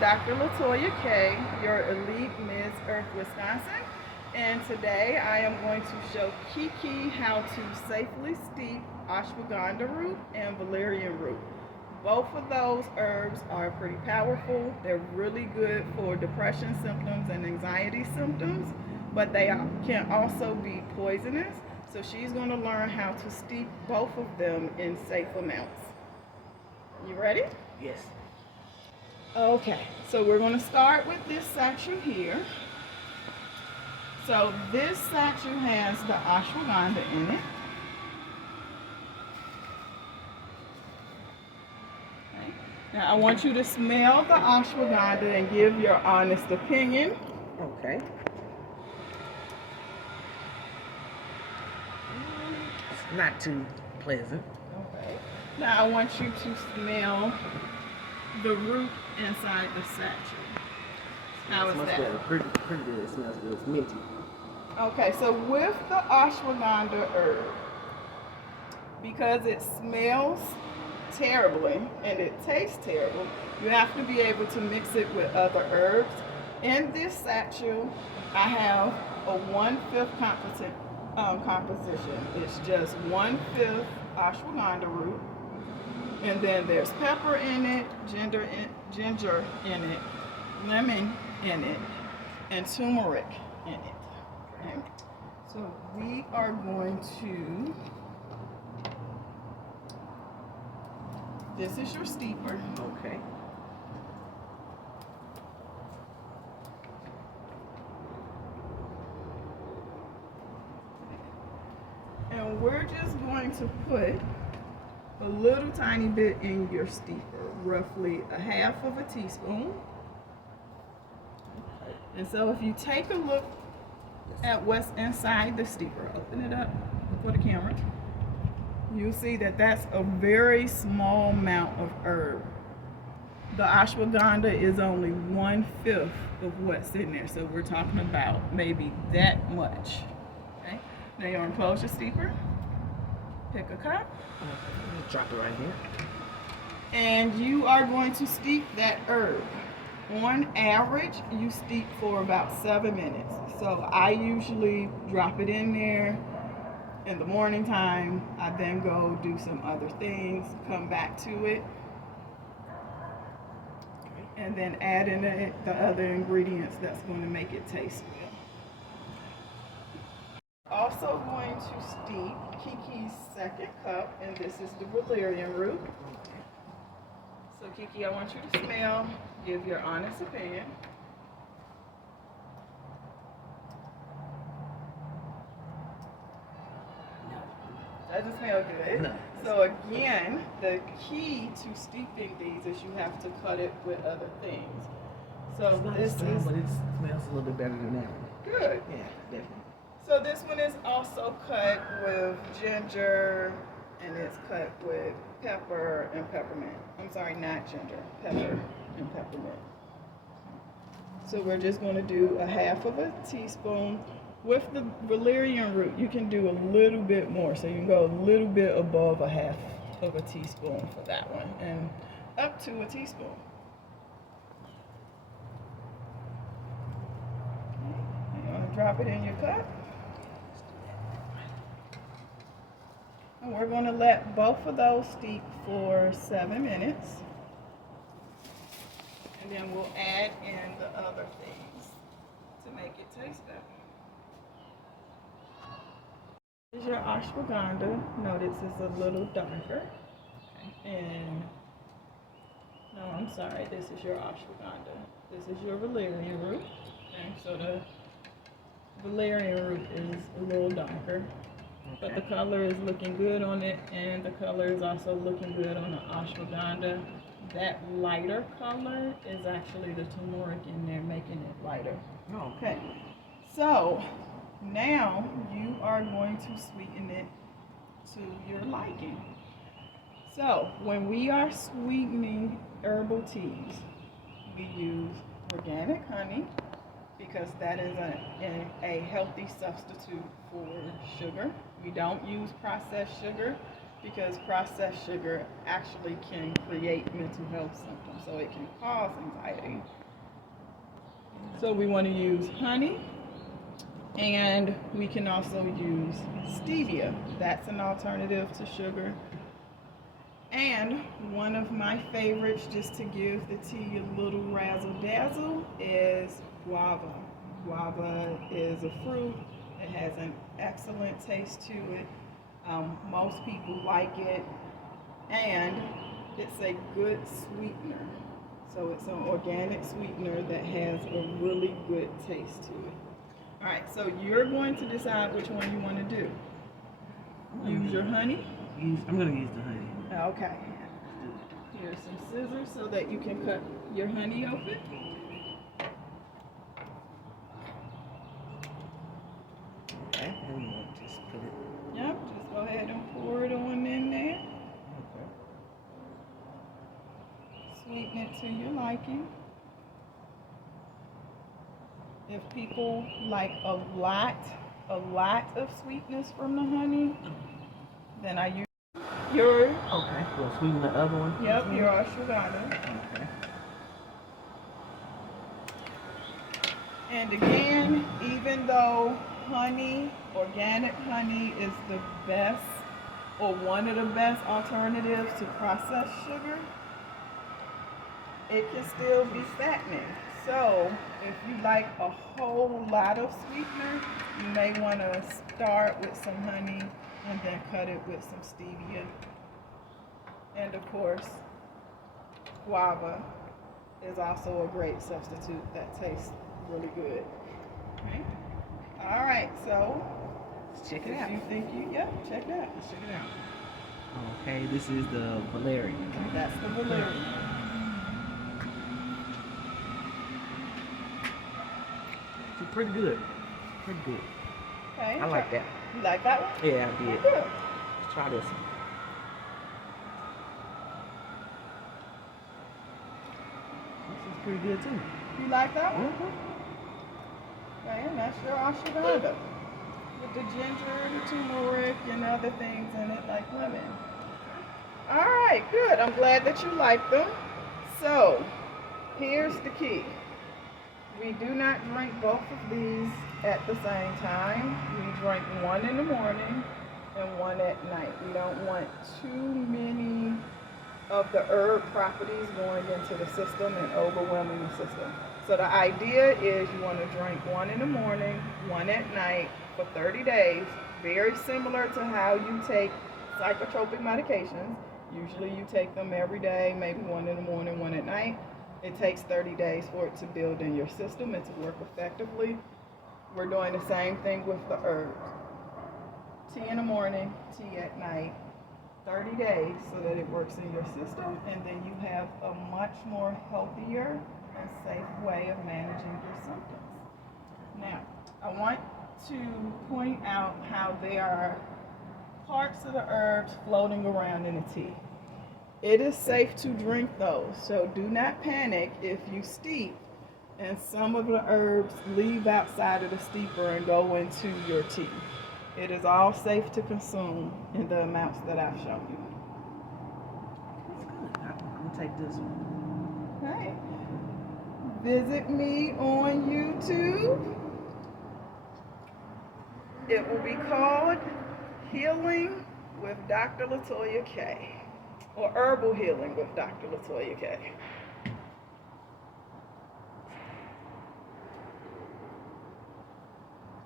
Dr. Latoya K, your Elite Miss Earth Wisconsin, and today I am going to show Kiki how to safely steep ashwagandha root and valerian root. Both of those herbs are pretty powerful. They're really good for depression symptoms and anxiety symptoms, but they can also be poisonous. So she's going to learn how to steep both of them in safe amounts. You ready? Yes. Okay, so we're going to start with this satchel here. So this satchel has the ashwagandha in it. Okay. Now I want you to smell the ashwagandha and give your honest opinion. Okay. It's not too pleasant. Okay. Now I want you to smell the root inside the satchel. How is that? Good. Pretty good. It smells good. It's minty. Okay, so with the ashwagandha herb, because it smells terribly and it tastes terrible, you have to be able to mix it with other herbs. In this satchel, I have a 1/5 composition. It's just 1/5 ashwagandha root, and then there's pepper in it, ginger in it, lemon in it, and turmeric in it. Okay. So we are going to, this is your steeper. Okay. And we're just going to put a little tiny bit in your steeper, roughly 1/2 teaspoon. And so if you take a look at what's inside the steeper, open it up for the camera, you'll see that that's a very small amount of herb. The ashwagandha is only 1/5 of what's in there, so we're talking about maybe that much. Okay. Now you're going to close your steeper, pick a cup, Drop it right here. and you are going to steep that herb. On average, you steep for about 7 minutes. So I usually drop it in there in the morning time. I then go do some other things, come back to it, and then add in the other ingredients that's going to make it taste good. Also going to steep Kiki's second cup, and this is the valerian root. So Kiki, I want you to smell, give your honest opinion. Doesn't smell good. No. So again, the key to steeping these is you have to cut it with other things. So It's not this strong, is but it smells a little bit better than that one. good. Yeah, definitely. So this one is also cut with ginger, and it's cut with pepper and peppermint. I'm sorry, not ginger, pepper and peppermint. So we're just going to do 1/2 teaspoon. With the valerian root, you can do a little bit more. So you can go a little bit above 1/2 teaspoon for that one, and up to a teaspoon. Okay. You're going to drop it in your cup. And we're going to let both of those steep for 7 minutes. And then we'll add in the other things to make it taste better. This is your ashwagandha. Notice it's a little darker. And, no, I'm sorry, this is your ashwagandha. This is your valerian root. Okay, so the valerian root is a little darker. But the color is looking good on it, and the color is also looking good on the ashwagandha. That lighter color is actually the turmeric in there, making it lighter. Okay, so now you are going to sweeten it to your liking. So when we are sweetening herbal teas, we use organic honey, because that is a healthy substitute for sugar. We don't use processed sugar. because processed sugar actually can create mental health symptoms, so it can cause anxiety. So we want to use honey, and we can also use stevia. That's an alternative to sugar. And one of my favorites, just to give the tea a little razzle dazzle, is guava. Guava is a fruit. It has an excellent taste to it. Most people like it, and it's a good sweetener. So it's an organic sweetener that has a really good taste to it. All right, so you're going to decide which one you want to do. Use your honey. I'm gonna use the honey. Okay. Here's some scissors so that you can cut your honey open. Okay, and we'll just put it. Yep, just go ahead and pour it on in there. Okay. Sweeten it to your liking. If people like a lot of sweetness from the honey, then I use your Okay, we'll sweeten the other one. Yep, your ashwagandha. Okay. And again, even though honey, organic honey, is the best or one of the best alternatives to processed sugar, it can still be fattening. So if you like a whole lot of sweetener, you may want to start with some honey and then cut it with some stevia. And of course, guava is also a great substitute that tastes really good. Okay. All right, so Let's check it out. you think check it out. Let's check it out. Okay, this is the Valerian. That's the Valerian. It's pretty good. Pretty good. Okay. I like that. You like that one? Yeah, I did. Good. Let's try this. This is pretty good too. You like that one? Mm-hmm. Okay, and that's your ashwagandha with the ginger, the turmeric, and other things in it like lemon. All right, good. I'm glad that you like them. So, here's the key. We do not drink both of these at the same time. We drink one in the morning and one at night. We don't want too many of the herb properties going into the system and overwhelming the system. So the idea is you want to drink one in the morning, one at night for 30 days, very similar to how you take psychotropic medications. Usually you take them every day, maybe one in the morning, one at night. It takes 30 days for it to build in your system and to work effectively. We're doing the same thing with the herbs. Tea in the morning, tea at night, 30 days so that it works in your system, and then you have a much more healthier and safe way of managing your symptoms. Now, I want to point out how there are parts of the herbs floating around in the tea. It is safe to drink those, so do not panic if you steep and some of the herbs leave outside of the steeper and go into your tea. It is all safe to consume in the amounts that I've shown you. That's good. I'm gonna take this one. Okay. Visit me on YouTube. It will be called Healing with Dr. Latoya K, or Herbal Healing with Dr. Latoya K.